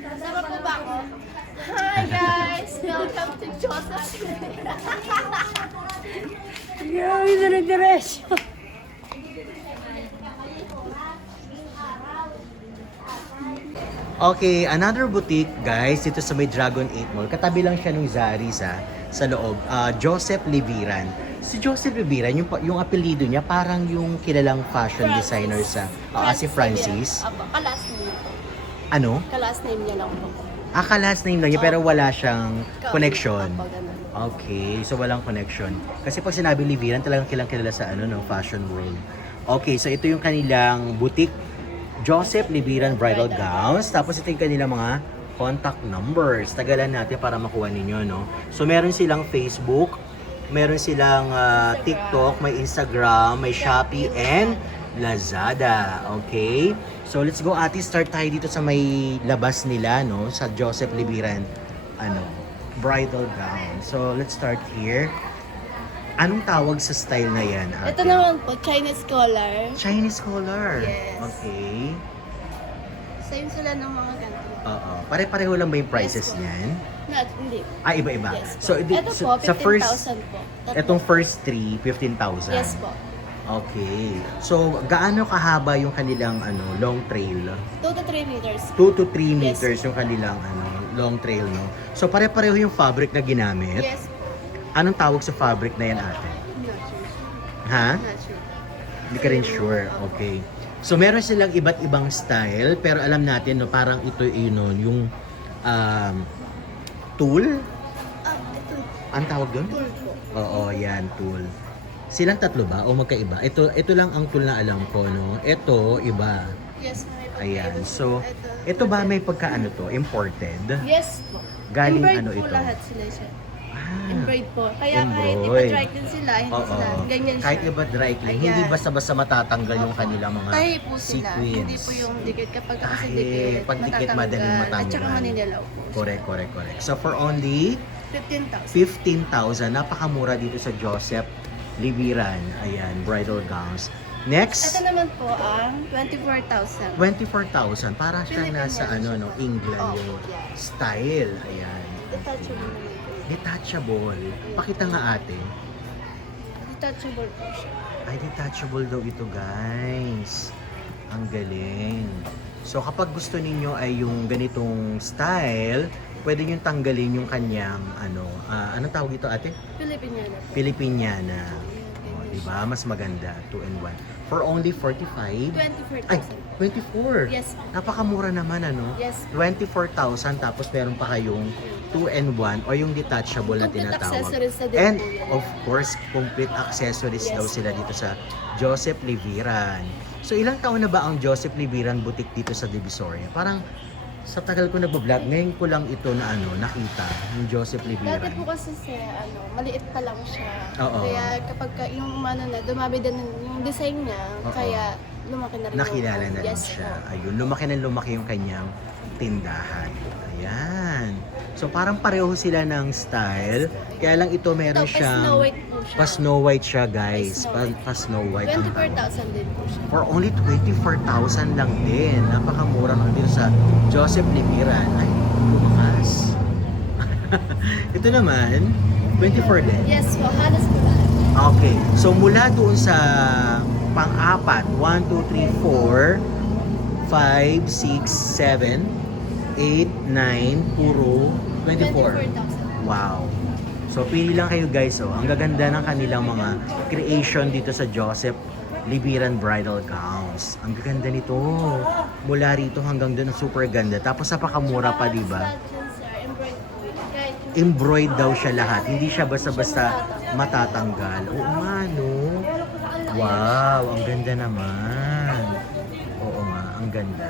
Sama po ba ako? Hi guys! Welcome to Joseph's. Grabe na nagdiresyo. Okay, another boutique guys dito sa may Dragon 8 Mall. Katabi lang siya nung Zari's sa loob. Joseph Libiran. Si Joseph Libiran, yung apelido niya parang yung kilalang fashion designer sa si Francis. Apo, ka-last name po. Ano? Ka-last name niya lang po. Ka-last name lang niya pero wala siyang connection. Apo, ganun. Okay, so walang connection. Kasi pag sinabi Libiran, talagang kilala sa fashion world. Okay, so ito yung kanilang boutique, Joseph Libiran Bridal Gowns. Tapos ito yung kanilang mga contact numbers. Tagalan natin para makuha ninyo, no? So meron silang Facebook, meron silang TikTok, may Instagram, may Shopee, and Lazada. Okay? So let's go, ate. Start tayo dito sa may labas nila, no? Sa Joseph Libiran, bridal gown. So let's start here. Anong tawag sa style na yan, ate? Ito naman po, Chinese collar. Chinese collar. Yes. Okay. Same sila ng mga ganito. Oo. Pare-pareho lang ba yung prices Yes po. niyan? Hindi. Iba-iba. Yes po. So, Ito po, 15,000 po. Tatlo. etong first three, 15,000. Yes po. Okay. So, gaano kahaba yung kanilang long trail? 2 to 3 meters. 2 to 3 Yes. meters yung kanilang long trail, no? So, pare-pareho yung fabric na ginamit. Yes po. Anong tawag sa fabric na yan, ate? Not sure. Ha? Not sure. Hindi ka rin sure. Okay. So, meron silang iba't ibang style, pero alam natin, no, parang ito yung tool. Ito. Ang tawag doon? Tool po. Oo, yan, tool. Silang tatlo ba o magkaiba? Ito lang ang tool na alam ko, no? Ito, iba. Yes, may Ayan. pagkaiba So, siya. ito ba may pagkaano to? Imported? Yes po. Galing Embroid ano po ito? lahat sila siya. Ah, Embroid po. Kaya kahit embroid. ipa-dry clean sila, hindi oo. sila. Ganyan siya. Kahit iba dry clean, Ayan. hindi basta-basta matatanggal yung kanilang mga Tahi po sila. sequins. Hindi po yung dikit. Kapag kasi Tahi. dikit, Pag dikit, madaling At saka matanggal. maninilaw po. Correct. So, for only 15,000. 15,000, napakamura dito sa Joseph Libiran. Ayan, bridal gowns. Next, Ito naman po ang 24,000. 24,000. Para siyang Philippine nasa version. England Oh, yung yeah. style. Ayan. Detachable naman po. Detachable. Pakita nga ate. Detachable po siya. Ay, detachable daw ito, guys. Ang galing. So, kapag gusto ninyo ay yung ganitong style, pwede nyo tanggalin yung kanyang, anong tawag ito, ate? Filipiniana po. Filipiniana. O, diba? Mas maganda. 2-in-1. For only 45? 24,000. Ay, 24. Yes. Napakamura naman, Yes. 24,000 tapos meron pa kayong 2-in-1 o yung detachable na Complete tinatawag. accessories na din And po yan. of course, complete accessories Yes. daw sila dito sa Joseph Libiran. So ilang taon na ba ang Joseph Libiran boutique dito sa Divisoria? Parang sa tagal ko nagbablog, ngayon ko lang ito na nakita, yung Joseph Libiran. Dati po kasi maliit pa lang siya. Oo. Kaya kapag yung dumami din yung design niya, Oo. kaya lumaki na rin. Nakilala na rin Yes siya. po. Ayun, lumaki yung kanyang tindahan. Ayan. So parang pareho sila ng style. Kaya lang ito meron Ito, siyang pa-Snow White po siya. Pa-Snow White siya, guys. Pa-Snow White. Pa-Snow White ang tawag. 24,000 din po siya. For only 24,000 lang din. Napakamura lang din sa Joseph Libiran. Ay, bumakas. Ito naman, 24 din. Yes po, halos po lahat. Okay. So mula doon sa pang-apat, 1, 2, 3, 4, 5, 6, 7, 8, 9, puro 24. 24,000. Wow. So pili lang kayo, guys. Ang gaganda ng kanilang mga creation dito sa Joseph Libiran Bridal Gowns. Ang gaganda nito. Mula rito hanggang doon, super ganda. Tapos napakamura pa, di ba? Embroid daw siya lahat. Hindi siya basta-basta matatanggal. Oo nga, no? Wow, ang ganda naman. Oo nga, ang ganda.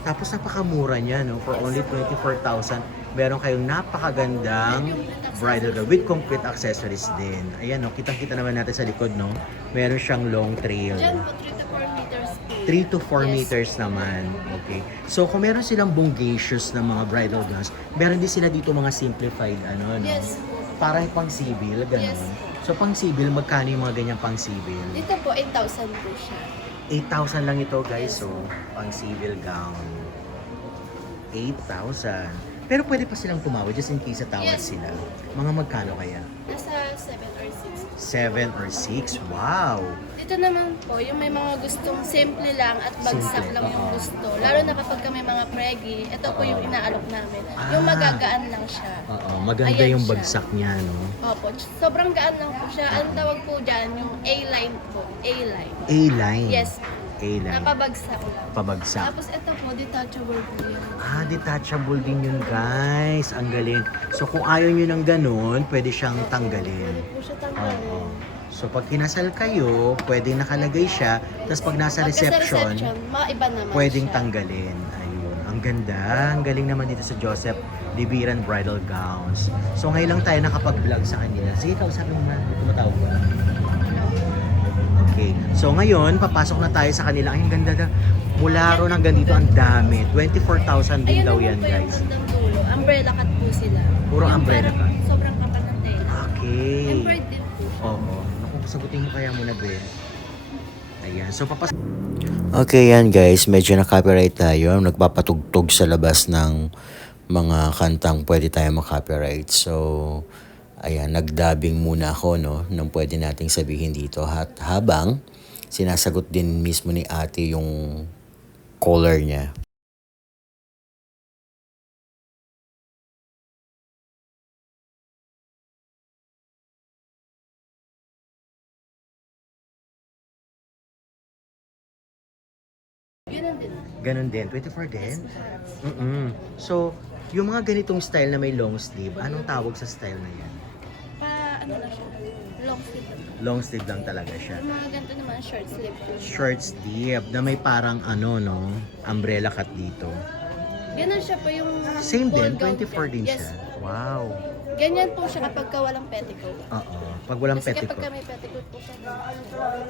Tapos napakamura niya, no? For only 24,000, meron kayong napakagandang bridal gown with complete accessories din. Ayan, no? Kitang-kita naman natin sa likod, no? Meron siyang long trail. Diyan po, 3 to 4 meters. 3 to 4 Yes. meters naman. Okay. So, kung meron silang bongacious na mga bridal gowns, meron din sila dito mga simplified, no? Yes. Parang pang civil, ganun. Yes. So, pang civil, magkano yung mga ganyang pang civil? Dito po, 8,000 po siya. 8,000 lang ito, guys. So, pang civil gown. 8,000. Pero pwede pa silang tumawad just in case sa tawad Yes. sila. Mga magkano kaya? Nasa 7 or 6. 7 or 6? Wow! Dito naman po, yung may mga gustong simple lang at bagsak Simple, lang yung oo. gusto. Lalo na kapag may mga preggy, ito po yung inaalok namin. Yung Ah. magagaan lang siya. Oo, maganda Ayan yung siya. bagsak niya, no? Opo, sobrang gaan lang po siya. Ang tawag po dyan, yung A-line po. A-line. A-line. Yes. A-line. Napabagsak lang. Pabagsak. Tapos ito po, detachable po yun. Ah, detachable din yun, guys. Ang galing. So, kung ayaw nyo ng ganun, pwede siyang Pwede tanggalin. po siya tanggalin. Oo. So, pag kinasal kayo, pwedeng nakalagay siya. Tapos, pag nasa Pagka sa reception, maiba naman pwedeng siya. tanggalin. Ayun. Ang ganda. Ang galing naman dito sa Joseph Libiran Bridal Gowns. So, ngayon lang tayo nakapag-vlog sa kanila. Sige, kausapin mo na. Tumatawag ko. Okay. So, ngayon, papasok na tayo sa kanila. Ay, ang ganda na. Mula ron hanggang dito, ang dami. 24,000 din Ayun daw naman yan, po yung guys. bandang dulo. Umbrella cut po sila. Puro Yung umbrella parang cut. Sobrang kapal ng tela. Okay. Embroidered din po siya. Oo. Naku, sagutin mo kaya muna, Be. Ayan. So, Okay, yan guys. Medyo na-copyright tayo. Nagpapatugtog sa labas ng mga kantang pwede tayo makopyright. So, ayan. Nagdubbing muna ako, no? Nung pwede nating sabihin dito. At habang sinasagot din mismo ni ate yung caller niya. Yun din. Ganun din. 24 din? So, yung mga ganitong style na may long sleeve, anong tawag sa style na yan? Ano na siya? Long sleeve lang. Long sleeve lang talaga siya. Yung mga ganito naman, short sleeve po. Short sleeve na may parang umbrella cut dito. Ganun siya po yung Same din, ball gown 24 din niya. siya. Yes. Wow. Ganyan po siya kapag walang petticoat. Oo. Pag walang Kasi petticoat. kapag may petticoat po siya.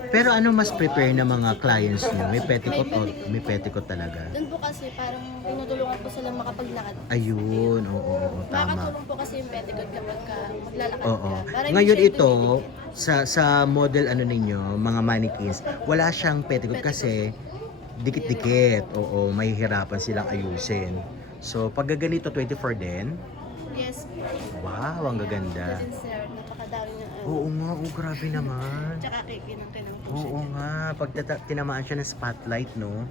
Pero ano mas prepare ng mga clients niyo? May petticoat May o petticoat. may petticoat talaga? Doon po kasi parang tinutulungan po silang makapaglakad. Ayun, oo, tama. Makakatulong po kasi yung petticoat kapag maglalakad Oo. ka. Para hindi Ngayon siya ito, dumidikit. sa model ninyo, mga mannequins, wala siyang petticoat kasi dikit-dikit. Oo, mahihirapan silang ayusin. So, pag ganito 24 din, Yes. wow, ang gaganda. Din sir, napakadami niya. Oo nga, grabe naman. Tsaka kikinang-kinang po Oo siya. nga, pag tinamaan siya ng spotlight, no,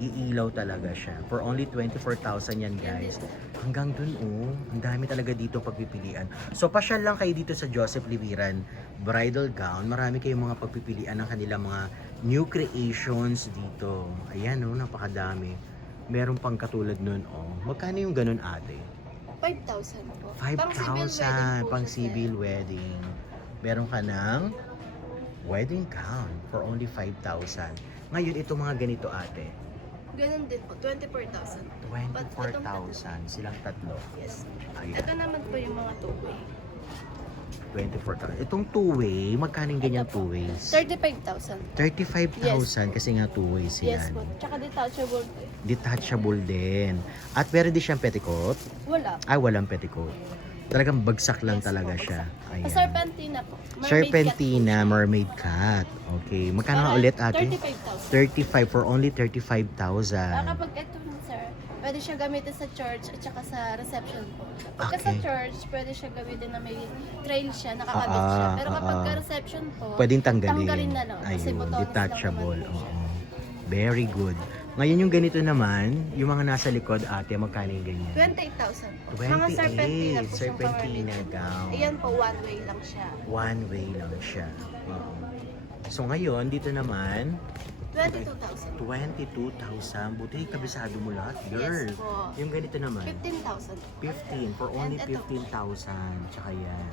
iilaw talaga siya. For only 24,000 yan, guys. Hanggang dun, ang dami talaga dito pagpipilian. So, pasyal lang kayo dito sa Joseph Libiran Bridal Gown. Marami kayong mga pagpipilian ng kanilang mga new creations dito. Ayan, napakadami. Meron pang katulad nun, Magkano yung ganun, ate? 5,000 po. 5,000 pang civil wedding. Meron ka ng wedding gown for only 5,000. Ngayon, ito mga ganito, ate. Ganun din po, 24,000. 24,000 silang tatlo. Yes. Ayan, Ito naman po yung mga two-way. 24,000. Itong two-way, magkano yung ganyan two-ways? 35,000. 35,000 kasi nga two-ways Yes yan. po. Tsaka detachable po. Detachable din. At meron din siyang petticoat? Wala. Ay, walang petticoat. Talagang bagsak lang Yes talaga po, siya. bagsak. Ayan. Serpentina po. Mermaid Serpentina, cat po mermaid cat. Okay. siya. Magkano nga ulit, ate? 35,000. 35 for only Saka 35,000. kapag ito sir, pwede siya gamitin sa church at saka sa reception po. Pagka sa Okay. church, pwede siya gamitin na may trail siya, nakakabit siya. Pero kapag ah. reception po, Pwedeng tanggalin. tanggalin na lang. Kasi Ayun, botones detachable. lang naman po siya. Oo. Very good. Ngayon yung ganito naman, yung mga nasa likod, ate, magkano yung ganyan? 28,000. 28, Mga serpentina po siyang serpentina power gown. Ayan po, one way lang siya. One way lang siya. Oo. So ngayon, dito naman, 22,000. 22,000. Buti kabisado mo lahat, girl. Yes po. Yung ganito naman, 15,000. 15 for only And ito. 15,000. Tsaka yan.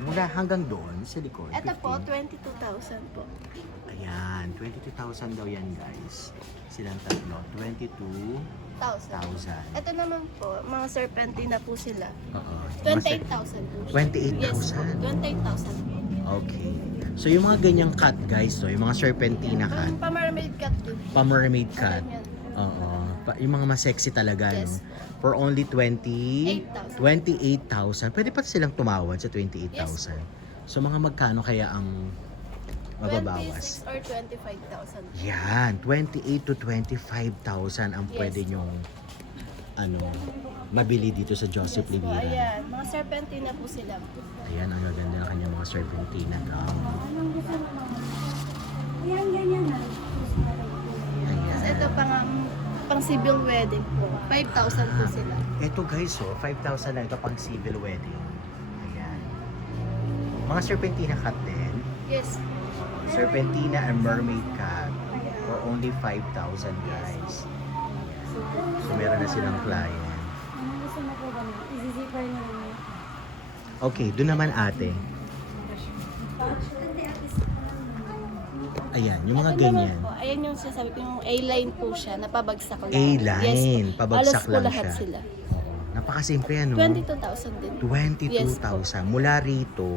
Mula hanggang doon sa likod, Ito po, 15. 22,000 po. Ayan, 22,000 daw yan, guys. Silang tatlo, 22,000. 1,000. Ito naman po, mga serpentina po sila. Oo. 28,000 po siya. 28,000? Yes po, 28,000 po. Okay. So yung mga ganyang cut, guys, yung mga serpentina cut, Ang pa-mermaid cut din. pa-mermaid cut. Ganyan. Oo. Yung mga mas sexy talaga, Yes. no? For only 8,000. 28,000. Pwede pa silang tumawad sa 28,000. So mga magkano kaya ang mababawas? 26 or 25,000. Yan, 28 to 25,000 ang Yes. pwede nyong mabili dito sa Joseph Po, Libiran. ayan. Mga serpentina po sila. Ayan, ang gaganda ng kanyang mga serpentina gown. Anong gusto mo mga? Ayan, ganyan na. Tapos Ayan. ito pang civil wedding po. 5,000 po sila. Ito guys, 5,000 lang ito pang civil wedding. Ayan. Mga serpentina cut din. Yes. Serpentina and mermaid cut for only 5,000 guys. So meron na silang client. Anong gusto mo po ba? Isisipay na lang. Okay, doon naman ate. Ayan, yung mga Ito ganyan. naman po, ayan yung sinasabi ko, yung A-line po siya, napabagsak lang. A-line, po. pabagsak Halos po lang lahat siya. sila. Oo, napakasimple ano. 22,000 din. 22,000. Mula rito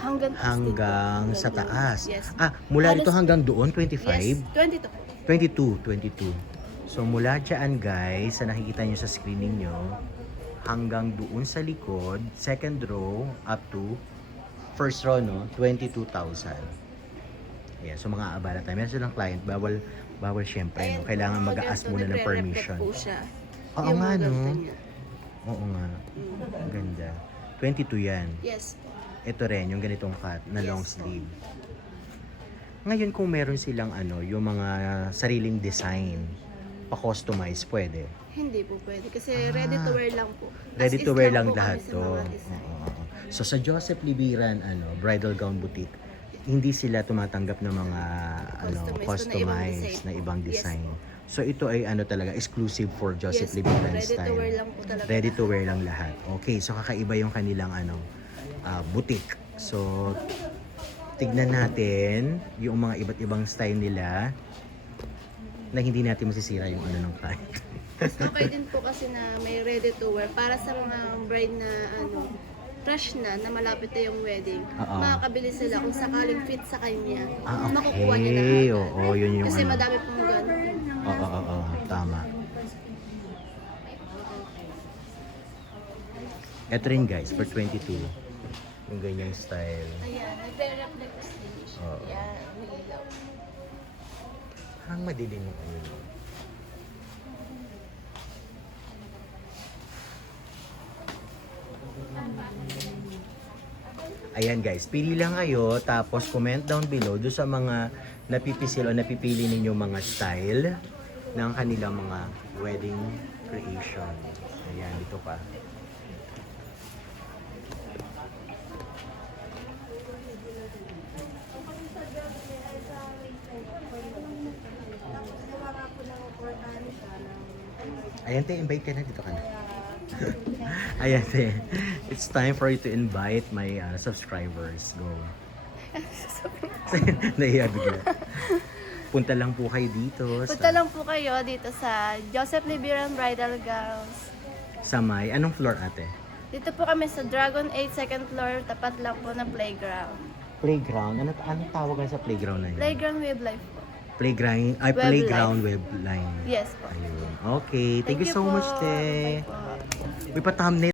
Hanggang sa taas. Yes. Mula Halos rito hanggang doon, 25? Yes, 22 po. 22. So mula dyan guys, sa nakikita nyo sa screen ninyo, hanggang doon sa likod, second row, up to first row, no? 22,000. Ayan, so mga abala tayo. Meron silang client, bawal syempre, no? Kailangan mag-a-ask muna ng permission. Po siya. Oo Yung nga, mga no? ganito niya. Oo nga. Ang ganda. 22 yan. Yes. Ito rin, yung ganitong cut na Yes. long sleeve. Ngayon kung meron silang yung mga sariling design, pa-customize, pwede. Hindi po pwede kasi ready to wear lang po. Ready As to is wear lang lang po lahat kami sa to. mga design. Oo. So sa Joseph Libiran bridal gown boutique, hindi sila tumatanggap ng mga customized na ibang Yes design. po. So ito ay talaga exclusive for Joseph Yes po, Libiran ready style. to wear lang po talaga. Ready to wear lang lahat. Okay, so kakaiba yung kanilang boutique. So tignan natin yung mga iba't ibang style nila na hindi natin masisira yung ng client. Okay din po kasi na may ready to wear para sa mga bride na fresh na malapit na yung wedding. Oo. Makakabili sila kung sakaling fit sa kanya. Okay. Makukuha niya na agad. Oo, yun yung Kasi madami pong gano'n. Oo, tama. Ito rin guys, for 22. Yung ganyang style. Ayan, nagre-reflect sa stage. Oo. Ayan, may ilaw. Parang madilim yung Ayan guys, pili lang kayo tapos comment down below do sa mga napipisil o napipili ninyong mga style ng kanilang mga wedding creation. Ayan, dito pa. Ayan te, invite ka na, dito ka na. Ayan te, it's time for you to invite my subscribers. Go. Nahiya bigla. Punta lang po kayo dito. Punta lang po kayo dito sa Joseph Libiran Bridal Gowns. Sa may, anong floor ate? Dito po kami sa Dragon 8 second floor, tapat lang po ng playground. Playground? Anong tawag sa playground na yun? Playground with life po. Playground, Web playground web line. Yes po. Ayun. Okay, thank you so much, po. te. Bye po. May pa-thumbnail